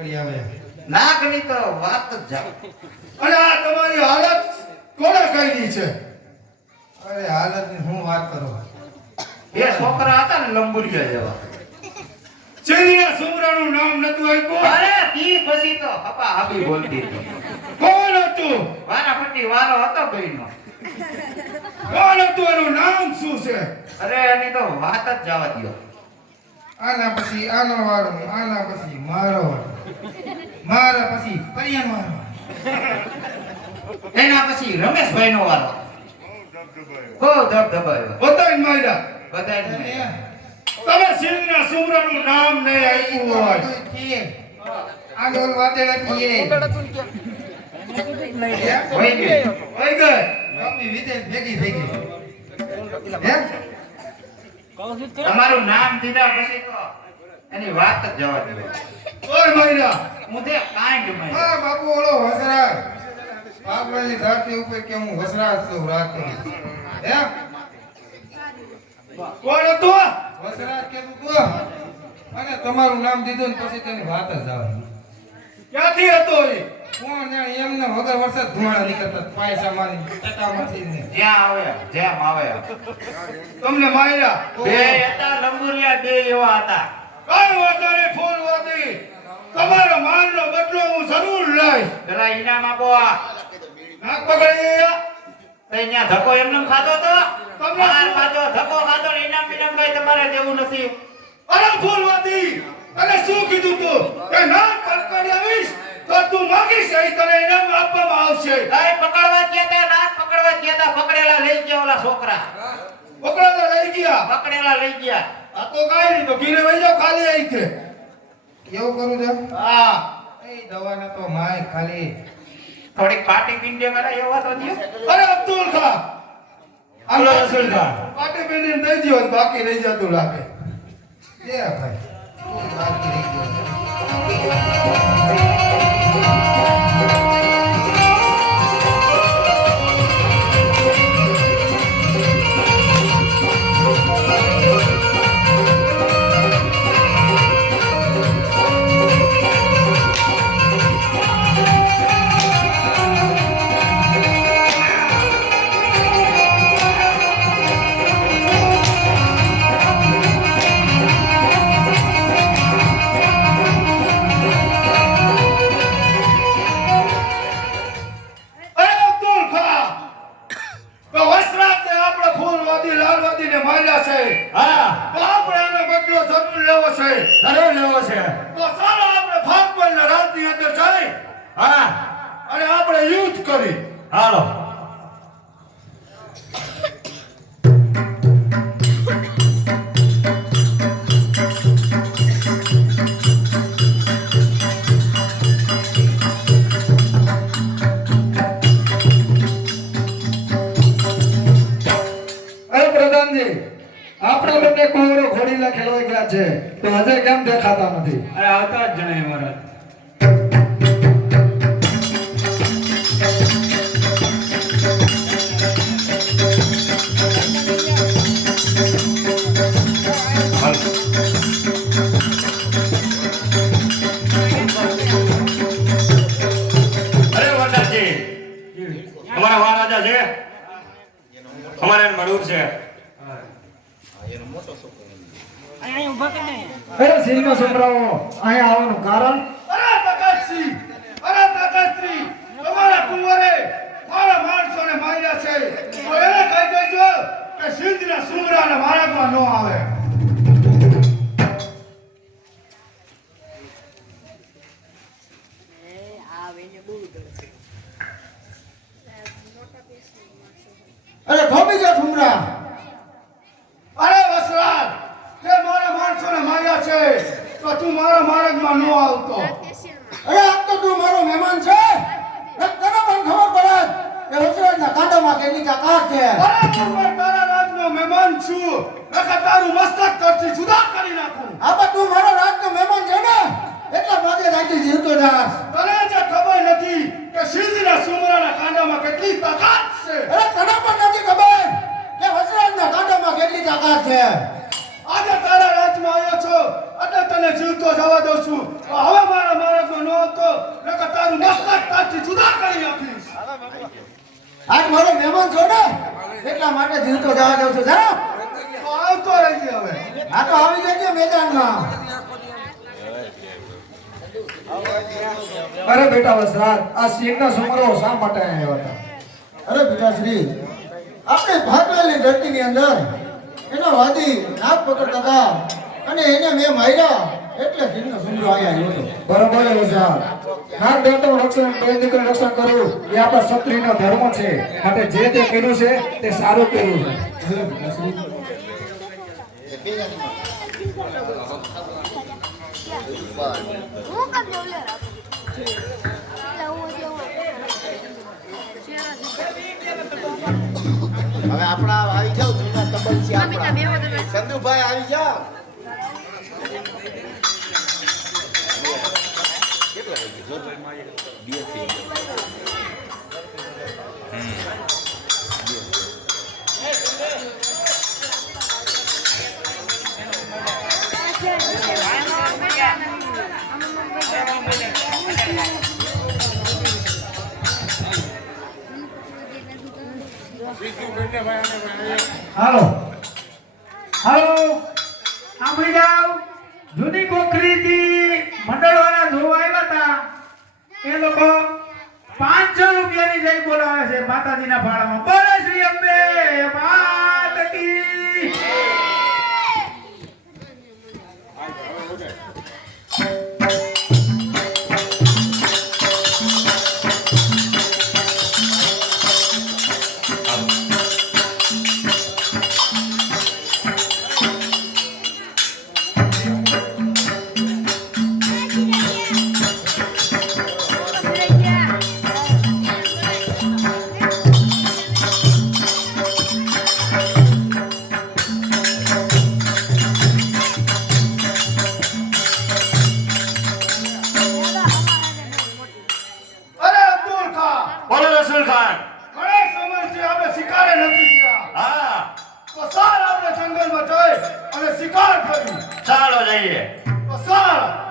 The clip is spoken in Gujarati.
પકડી આવે. નાકની તો વાત જ જાવ. અને આ તમારી હાલત કોણે કરી છે? અરે હાલતની હું વાત કરું? બે છોકરા હતા ને લંબુરિયા જેવા. ચીલિયા સુમરાનું નામ નતું આપ્યું? અરે તી પછી તો હપા હબી બોલતી કોણ હતું? વાનાફટી વારો હતો ભાઈનો કોણ હતું? એનું નામ શું છે? અરે એની તો વાત જ જવા દો આના પછી આનો વારો આના પછી મારો વારો મારા પછી પરિયાનો વારો એના પછી રમેશભાઈ નો વારો. કો ધબધબાયો. બધાય માર્યા. બધાય તમે સિંહના સુમરાનું નામ નહીં આપ્યું હોય. આગળ વાતે રાખીએ હોય ગઈ. ઓય ગઈ. બાપની વિદેશ ભેગી થઈ ગઈ. તમારું નામ દીધા પછી તો એની વાત જ જવા દેવા ઓય માર્યા હું તે કાંઈ ગમે હા બાપુ ઓલો વસરાજ. બાપરાની ધરતી ઉપર કે હું વસરાજ છું રાત કરી હે? કોણ હતું? વસરાજ કે તું અને તમારું નામ દીધું ને પછી તેની વાત જ આવે. ક્યાંથી હતો એ? કોણ જાણે એમને વગર વરસાદ ધુમાડા નીકળતા પાયસા મારી ટટામાંથી ને. જ્યાં આવે જેમ આવે. તમને માર્યા? બે હતા લંગુરિયા બે એવા હતા. કઈ વાતો નહીં ફૂલ વાતી તમારો માનનો બદલો હું જરૂર લઈશ. પેલા ઈનામ આપો નાક પકડી અહીંયા ધક્કો એમને ખાધો તો? તમને ખાધો ધક્કો ખાધો ઈનામ બીનામ કઈ તમારે દેવું નથી. અરે ફૂલ વાતી તને શું કીધું તું? કે ના કડકડી આવીશ તો તું માગીશ એ તને ઇનામ આપવામાં આવશે. કઈ પકડવા ગયા તા નાક પકડવા ગયા તા પકડેલા લઈ ગયા ઓલા છોકરા. પકડેલા લઈ ગયા? પકડેલા લઈ ગયા. આ તો કાઈ નહીં તો ઘીરે વહી જાવ ખાલી આઈ છે એવું કરું છે? હા એ દવાના તો માય ખાલી. થોડીક પાટી પીંડે કરે એવા તો દ્યો. અરે અબ્દુલ ખા અલ્લાહ રસૂલ ખા. પાટી પીને દઈ દ્યો બાકી રહી જતું લાગે. દે ભાઈ બાકી રહી ગયું. હા. તો આપણે એનો બદલો જરૂર લેવો છે. જરૂર લેવો છે. તો ચાલો આપણે ફાકબલના રાજની અંદર ચાલી. હા. અને આપણે યુદ્ધ કરી. હાલો. છે. તો અજય કેમ દેખાતા નથી? અરે આવતા જ જણાય મહારાજ અમારા મહારાજા છે? અમારે એને મળવું છે અરે સિંહનો સંભળાવો અહીંયા આવવાનું કારણ? અરે પ્રકાશજી અરે પ્રકાશજી તમારા કુંવરે મારા માણસોને માર્યા છે. તો એને કહી દેજો કે સિંધના સુમરાને માણસમાં ન આવે. અરે ખોબી જા ઠુમરા અરે વસરાજ તે મારા માણસોને માર્યા છે તો તું મારા માર્ગમાં ન આવતો. અરે આમ તો તું મારો મહેમાન છે. તને પણ ખબર પડે કે વસરાજના કાંડામાં કેટલી તાકાત છે. અરે તું પણ તારા રાજનો મહેમાન છું. નકર તારું મસ્તક તરથી જુદા કરી નાખું. આ તું મારો રાજનો મહેમાન છે ને એટલા માટે રાખી જીવતો દાસ તને જે ખબર નથી કે સિંધના સુમરાના કાંડામાં કેટલી તાકાત છે અરે તને પણ નથી ખબર કે વસરાજના કાંડામાં કેટલી તાકાત છે આજે તારા રાજમાં આવ્યો છો એટલે તને જીવતો જવા દઉં છું હવે મારા માર્ગમાં આવતો નકર તારું મસ્તક તારથી જુદા કરી નાખીશ આજ મારો મહેમાન છો ને? એટલા માટે જીવતો જવા દઉં છું. જા તો આવતો રહી હવે. આ તો આવી જજે મેદાનમાં. અરે બેટા વસરાત આ સિંહના સુમરો શા માટે આવ્યા હતા? અરે પિતાશ્રી આપણે ભાગવેલની ધરતીની અંદર એના વાદી નાક પકડતા હતા અને એને મેં માર્યા એટલે સિંહનો સુંદરો અહીંયા આવ્યો હતો. બરોબર છે નાગ દેવતાનું રક્ષણ બે દીકરીનું રક્ષણ કરવું એ આપણા ક્ષત્રિયનો ધર્મ છે. માટે જે તે કર્યું છે તે સારું કર્યું છે. જવું જેવું હવે આપણા આવી જાવ જૂના તબલસી અમિતા આવી આપણા વખત ચંદુભાઈ આવી જાવ હાલો હાલો સાંભળી જાઓ જૂની કોખરીથી મંડળવાળા જોવા આવ્યા હતા એ લોકો પાંચસો રૂપિયાની જઈ બોલાવે છે માતાજીના ફાળામાં. રસુલ ખાન. ઘણા સમયથી આપણે શિકારે નથી ગયા. હા. તો સાલ આપણે જંગલમાં જઈ અને શિકાર કર્યું. ચાલો જઈએ. તો સાલ.